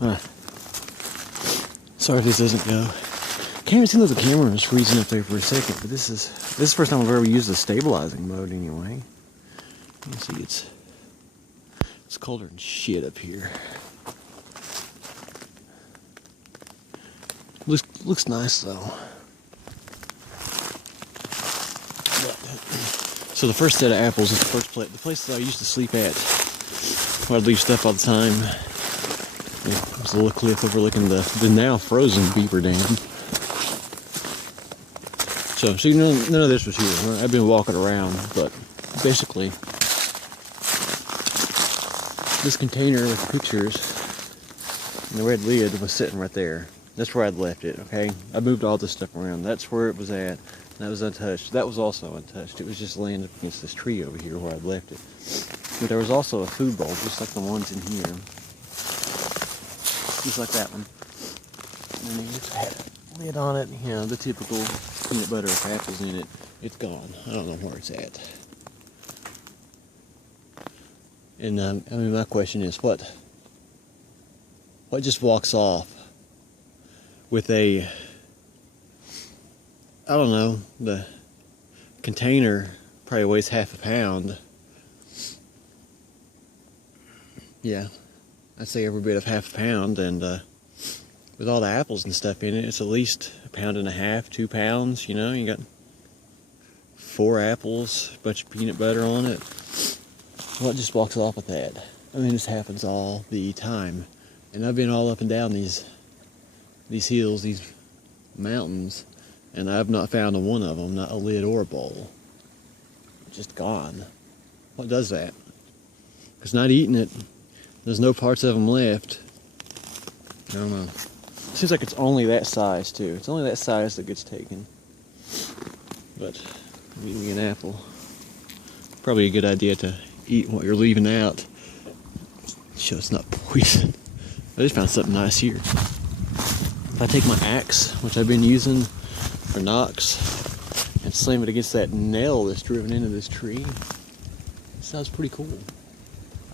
Uh, sorry if this doesn't go. It seems like the camera was freezing up there for a second, but this is the first time I've ever used the stabilizing mode anyway. You see, it's colder than shit up here. Looks nice though. So the first set of apples is the place that I used to sleep at, where I'd leave stuff all the time. There's a little cliff overlooking the now frozen Beaver Dam. So none of this was here. I've been walking around, but basically this container with pictures and the red lid was sitting right there. That's where I'd left it, okay? I moved all this stuff around. That's where it was at. That was untouched. That was also untouched. It was just laying up against this tree over here where I'd left it. But there was also a food bowl, just like the ones in here. Just like that one. And then it just had a lid on it. You know, the typical peanut butter with apples in it. It's gone. I don't know where it's at. And I mean, my question is, what just walks off with a, I don't know, the container probably weighs half a pound. Yeah, I'd say every bit of half a pound, and with all the apples and stuff in it, it's at least 1.5 pounds, 2 pounds, you know, you got 4 apples, a bunch of peanut butter on it. What just walks off with that? I mean, this happens all the time. And I've been all up and down these hills, these mountains, and I've not found a one of them, not a lid or a bowl. Just gone. What does that? Because not eating it, there's no parts of them left. I don't know. Seems like it's only that size too. It's only that size that gets taken. But eating me an apple. Probably a good idea to eat what you're leaving out. Show it's not poison. I just found something nice here. If I take my axe, which I've been using for knocks, and slam it against that nail that's driven into this tree, it sounds pretty cool.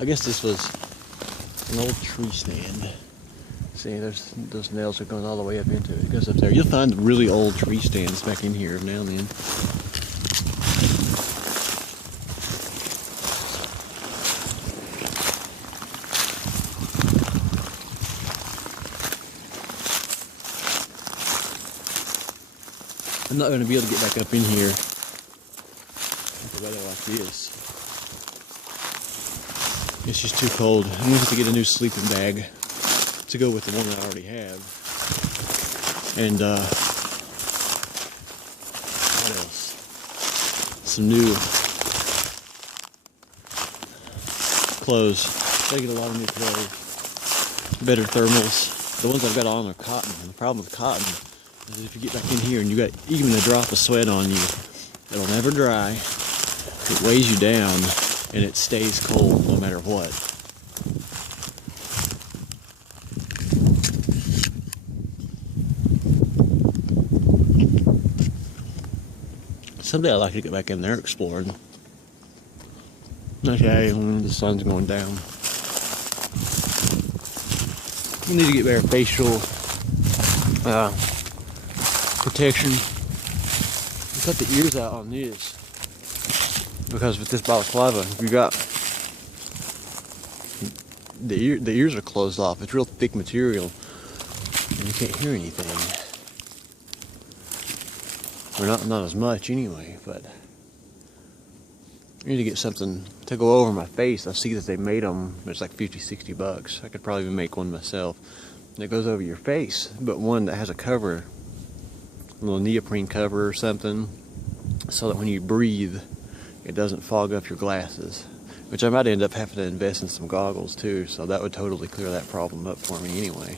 I guess this was an old tree stand. See, those nails are going all the way up into it. It goes up there. You'll find really old tree stands back in here now and then. I'm not going to be able to get back up in here with the weather like this. It's just too cold. I'm going to have to get a new sleeping bag to go with the one I already have. And, what else? Some new clothes. Gotta get a lot of new clothes. Better thermals. The ones I've got on are cotton. And the problem with cotton is if you get back in here and you got even a drop of sweat on you, it'll never dry. It weighs you down and it stays cold no matter what. Someday I'd like to get back in there exploring. Okay, when the sun's going down. We need to get better facial protection. Cut the ears out on this, because with this balaclava, you got the ears are closed off. It's real thick material, and you can't hear anything. Or not as much anyway. But I need to get something to go over my face. I see that they made them. It's like $50-$60. I could probably even make one myself. And it goes over your face, but one that has a cover. A little neoprene cover or something, so that when you breathe, it doesn't fog up your glasses. Which I might end up having to invest in some goggles too, so that would totally clear that problem up for me anyway.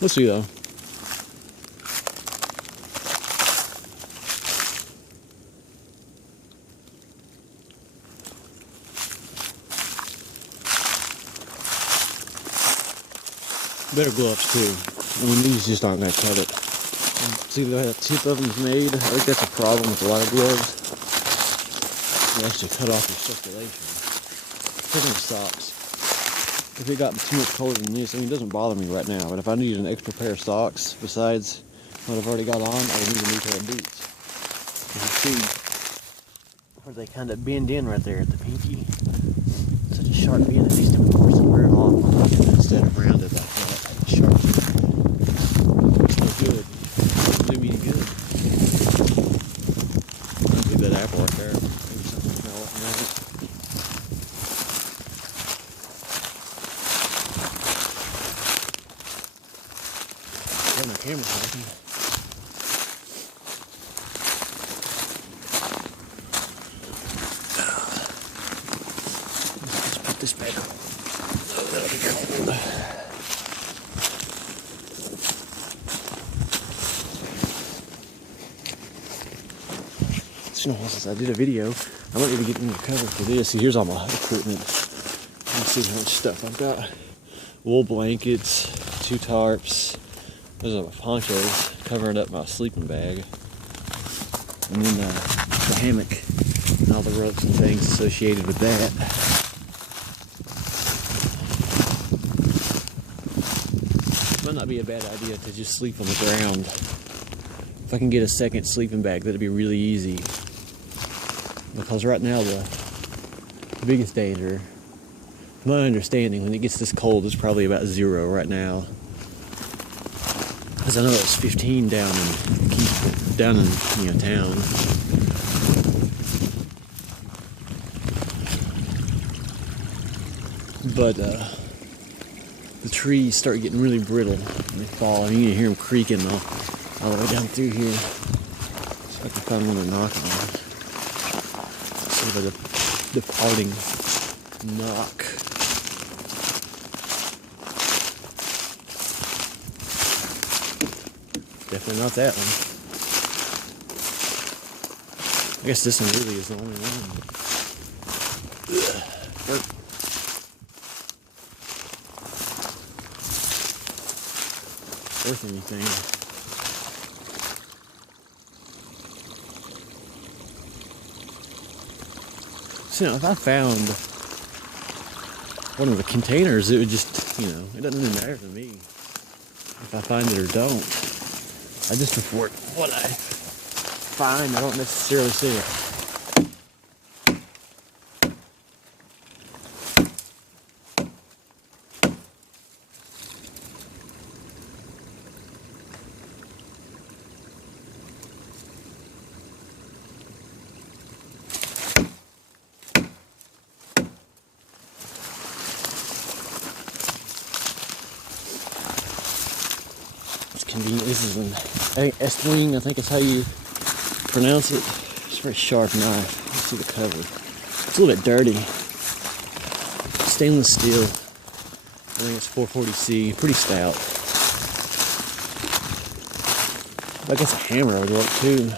Let's see though. Better gloves too. I mean, these just aren't gonna cut it. See the way the tip of them's made? I think that's a problem with a lot of gloves. They actually cut off your circulation. Taking the socks. If it got too much colder than this, I mean, it doesn't bother me right now, but if I needed an extra pair of socks besides what I've already got on, I would need a new pair of boots. You can see where they kind of bend in right there at the pinky. Such a sharp bend, at least of course, wear it on instead of rounded like that. Sharp. So good. Doesn't do me any good. I'll leave that apple right there. Maybe something fell off from it. Got my camera working. Let's put this back on. Oh, that'll be cold. You know, since I did a video, I might need to get in the cover for this. See, here's all my equipment. Let's see how much stuff I've got. Wool blankets, 2 tarps. Those are my ponchos covering up my sleeping bag. And then the hammock and all the ropes and things associated with that. Might not be a bad idea to just sleep on the ground. If I can get a second sleeping bag, that'd be really easy. Because right now the biggest danger, from my understanding, when it gets this cold, it's probably about 0 right now. Because I know it's 15 down in town. But the trees start getting really brittle when they fall. I mean, you can hear them creaking all the way down through here. So I can find one to knock on. Sort of a departing knock. Definitely not that one. I guess this one really is the only one. Ugh. Worth anything. So, if I found one of the containers, it would just, it doesn't really matter to me if I find it or don't. I just report what I find. I don't necessarily see it. Convenient. This is an Estling, I think is how you pronounce it. It's a very sharp knife. You see the cover. It's a little bit dirty. Stainless steel. I think it's 440C. Pretty stout. I guess a hammer would work too.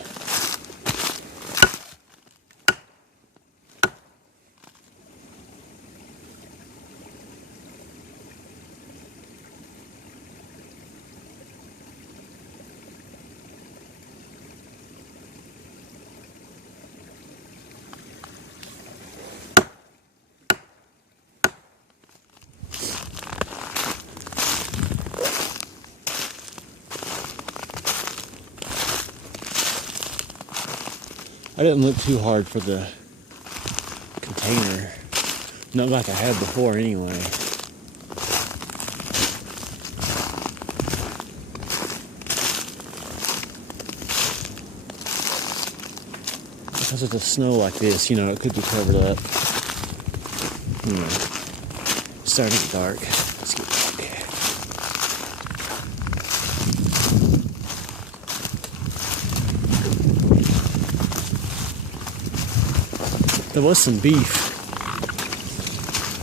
I didn't look too hard for the container. Not like I had before anyway. Because of the snow like this, it could be covered up. It's starting to get dark. Let's get back. There was some beef,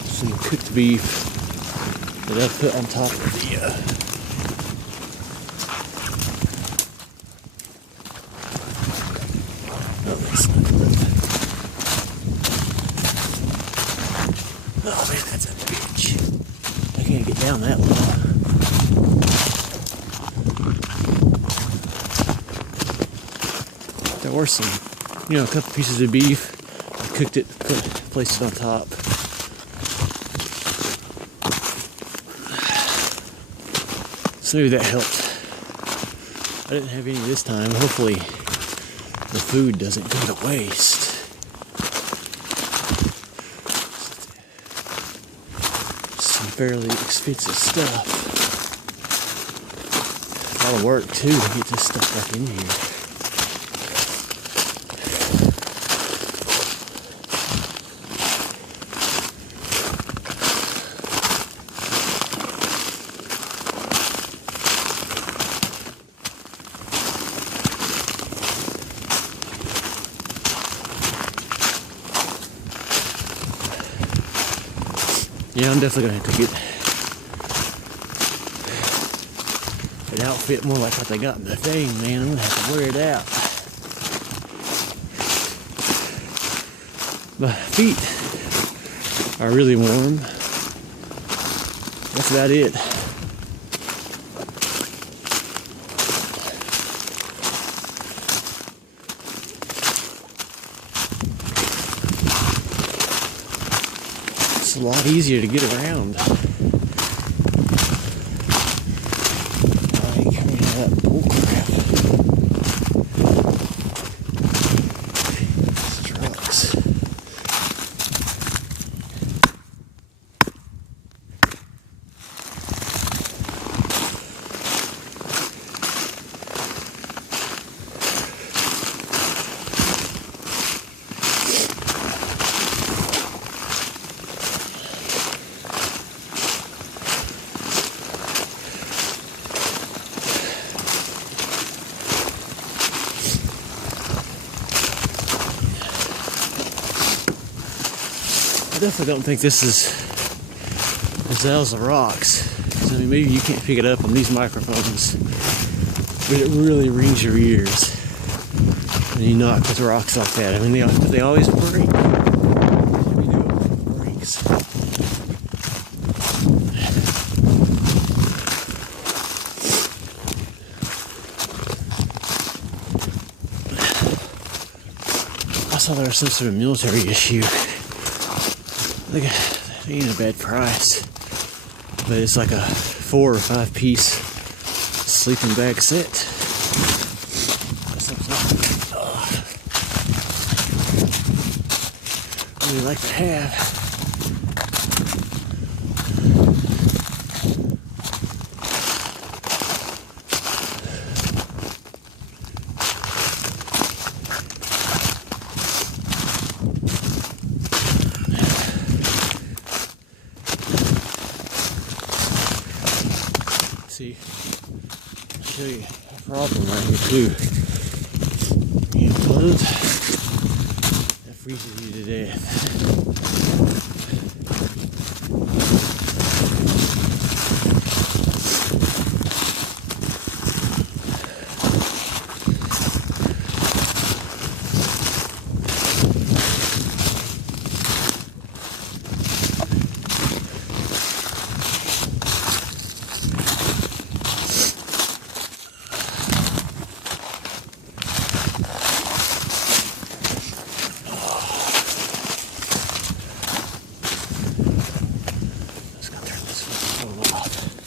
some cooked beef that I put on top of the oh, that's not good. Oh man, that's a bitch. I can't get down that low. There were some, a couple pieces of beef. I cooked it, placed it on top. So maybe that helped. I didn't have any this time. Hopefully the food doesn't go to waste. Some fairly expensive stuff. A lot of work too to get this stuff back in here. Yeah, I'm definitely gonna have to get an outfit more like what they got in the thing, man. I'm gonna have to wear it out. My feet are really warm. That's about it. It's a lot easier to get around. Alright, come here, that bullcrap. These trucks. I definitely don't think this is Zelza rocks. So, I mean, maybe you can't pick it up on these microphones, but it really rings your ears when you knock with rocks like that. I mean, they always break. We know it breaks. I saw there was some sort of military issue. Look, it ain't a bad price, but it's like a 4 or 5 piece sleeping bag set. That's something I really like to have. See, I'll show you a problem right here too. You unplug, that freezes you to death. Just gotta turn this off.